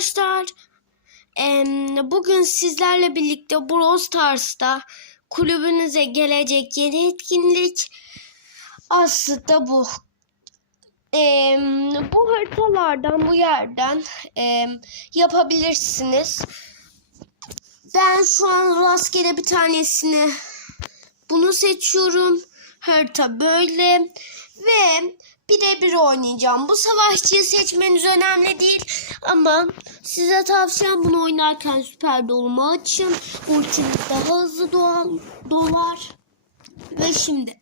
arkadaşlar. Bugün sizlerle birlikte Brawl Stars'ta kulübünüze gelecek yeni etkinlik aslında bu. Bu haritalardan bu yerden yapabilirsiniz. Ben şu an rastgele bir tanesini bunu seçiyorum. Harita böyle ve birebir oynayacağım. Bu savaşçıyı seçmeniz önemli değil ama size tavsiyem bunu oynarken süper dolma açın. Ultiniz daha hızlı doğan, dolar. Ve şimdi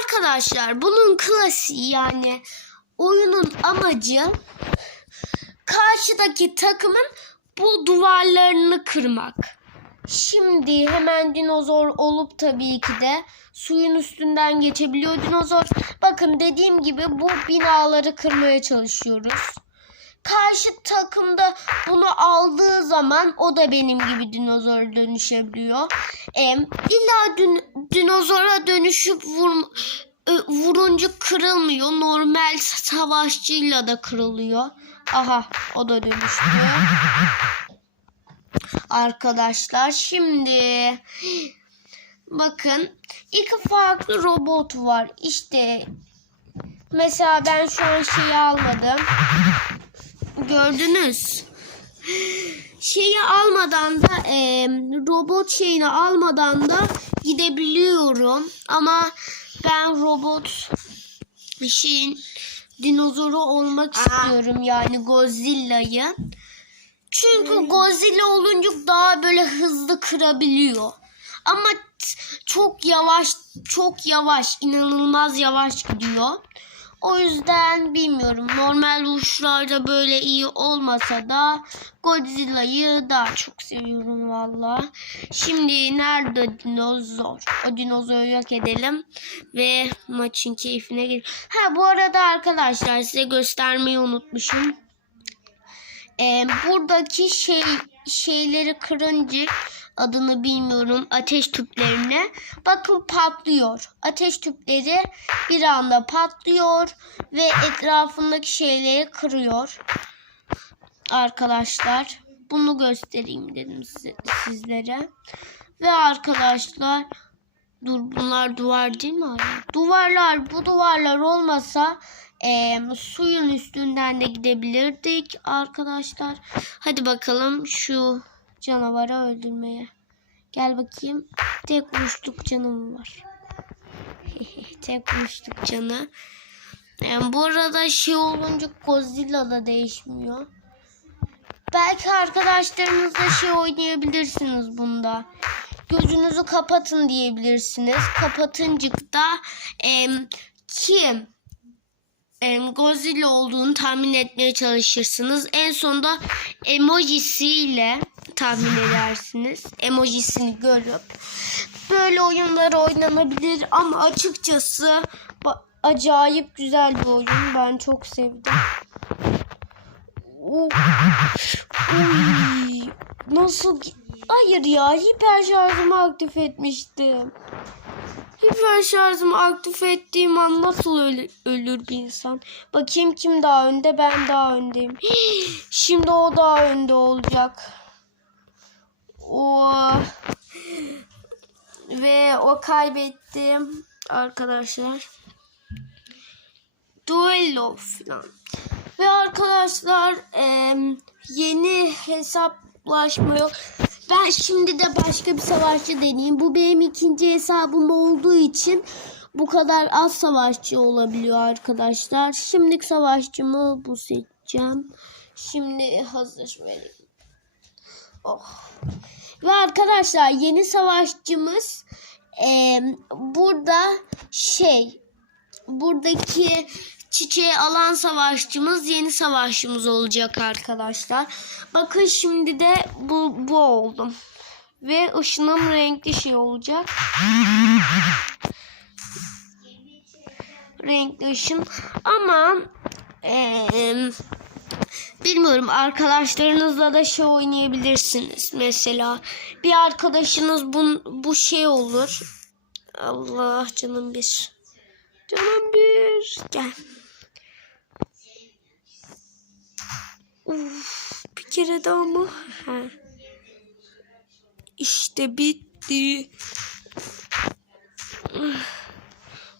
arkadaşlar bunun klasiği yani oyunun amacı karşıdaki takımın bu duvarlarını kırmak. Şimdi hemen dinozor olup tabii ki de suyun üstünden geçebiliyor dinozor. Bakın dediğim gibi bu binaları kırmaya çalışıyoruz. Karşı takımda bunu aldığı zaman o da benim gibi dinozora dönüşebiliyor. E, illa din, dinozora dönüşüp vur, e, vurunca kırılmıyor. Normal savaşçıyla da kırılıyor. Aha o da dönüştü arkadaşlar. Şimdi bakın iki farklı robot var. İşte mesela ben şu an şeyi almadım. Gördünüz. Şeyi almadan da e, robot şeyini almadan da gidebiliyorum. Ama ben robot şeyin dinozoru olmak istiyorum. Yani Godzilla'yı. Çünkü Godzilla olunca daha böyle hızlı kırabiliyor. Ama çok yavaş, çok yavaş, inanılmaz yavaş gidiyor. O yüzden bilmiyorum. Normal uçlarda böyle iyi olmasa da Godzilla'yı daha çok seviyorum valla. Şimdi nerede dinozor? O dinozoru yok edelim ve maçın keyfine gir. Ha bu arada arkadaşlar size göstermeyi unutmuşum. Ee, buradaki şey şeyleri kırınca adını bilmiyorum ateş tüplerini bakın patlıyor. Ateş tüpleri bir anda patlıyor ve etrafındaki şeyleri kırıyor. Arkadaşlar bunu göstereyim dedim sizlere. Ve arkadaşlar dur bunlar duvar değil mi? Duvarlar bu duvarlar olmasa e, suyun üstünden de gidebilirdik arkadaşlar. Hadi bakalım şu canavarı öldürmeye. Gel bakayım. Tek vuruşluk canım var. Tek vuruşluk canı. Yani bu arada şey olunca Godzilla da değişmiyor. Belki arkadaşlarınızla şey oynayabilirsiniz bunda. Gözünüzü kapatın diyebilirsiniz. Kapatıncık da em, kim em, Godzilla olduğunu tahmin etmeye çalışırsınız. En sonunda emojisiyle tahmin edersiniz. Emojisini görüp. Böyle oyunlar oynanabilir ama açıkçası acayip güzel bir oyun. Ben çok sevdim. Uy, nasıl? Hayır ya hiper şarjımı aktif etmiştim. Hiper şarjımı aktif ettiğim an nasıl ölü- ölür bir insan? Bakayım kim daha önde ben daha öndeyim. Şimdi o daha önde olacak. O ve o kaybettim arkadaşlar. Duello falan. Ve arkadaşlar em, yeni hesaplaşma yok. Ben şimdi de başka bir savaşçı deneyeyim. Bu benim ikinci hesabım olduğu için bu kadar az savaşçı olabiliyor arkadaşlar. Şimdilik savaşçımı bu seçeceğim. Şimdi hazır vereyim. Oh. Ve arkadaşlar yeni savaşçımız em, burada şey buradaki çiçeği alan savaşçımız yeni savaşçımız olacak arkadaşlar. Bakın şimdi de bu, bu oldum. Ve ışınım renkli şey olacak. renkli ışın. Ama eee, bilmiyorum arkadaşlarınızla da şey oynayabilirsiniz. Mesela bir arkadaşınız bu, bu şey olur. Allah canım bir. Canım bir. Gel. Uf, bir kere daha mı? Ha. İşte bitti.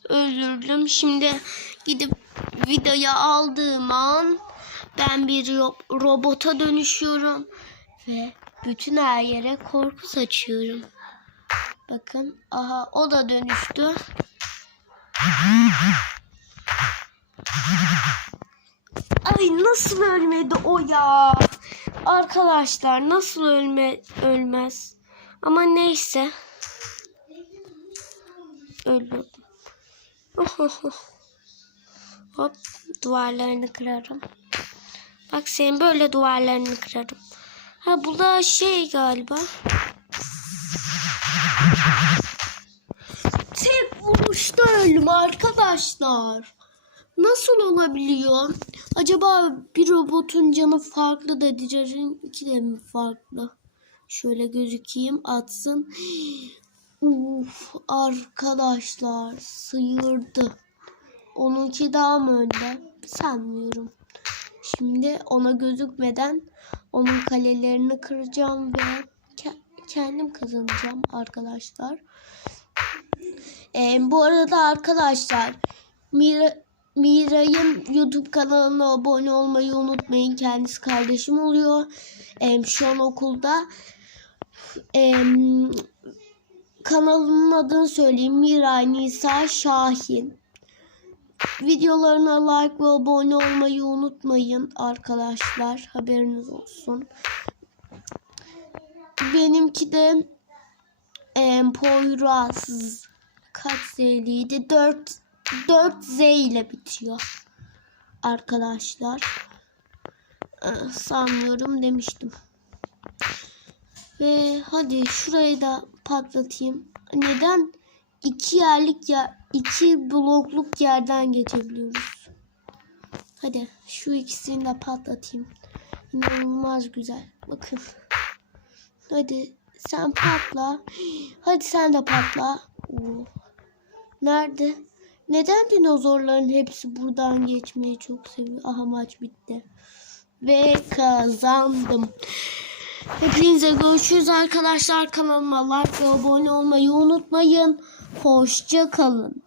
Özür Şimdi gidip videoyu aldığım an ben bir ro- robota dönüşüyorum ve bütün her yere korku saçıyorum. Bakın aha o da dönüştü. Ay nasıl ölmedi o ya? Arkadaşlar nasıl ölme ölmez? Ama neyse. Öldürdüm. Hop duvarlarını kırarım. Bak senin böyle duvarlarını kırarım. Ha bu da şey galiba. Tek vuruşta öldüm arkadaşlar. Nasıl olabiliyor? Acaba bir robotun canı farklı da diğerinin iki de mi farklı? Şöyle gözükeyim atsın. Uf arkadaşlar sıyırdı. Onunki daha mı önde? Sanmıyorum. Şimdi ona gözükmeden onun kalelerini kıracağım ve ke- kendim kazanacağım arkadaşlar. Ee, bu arada arkadaşlar Mira, Miray'ın YouTube kanalına abone olmayı unutmayın. Kendisi kardeşim oluyor. Ee, şu an okulda. Ee, kanalımın adını söyleyeyim. Miray Nisa Şahin. Videolarına like ve abone olmayı unutmayın arkadaşlar. Haberiniz olsun. Benimki de e, Poyraz kaç Z'liydi? 4 4 Z ile bitiyor. Arkadaşlar. Ee, sanmıyorum demiştim. Ve hadi şurayı da patlatayım. Neden iki yerlik ya iki blokluk yerden geçebiliyoruz? Hadi şu ikisini de patlatayım. İnanılmaz güzel. Bakın. Hadi sen patla. Hadi sen de patla. Oo. Nerede? Neden dinozorların hepsi buradan geçmeyi çok seviyor? Aha maç bitti. Ve kazandım. Hepinize görüşürüz arkadaşlar. Kanalıma like ve abone olmayı unutmayın. Hoşça kalın.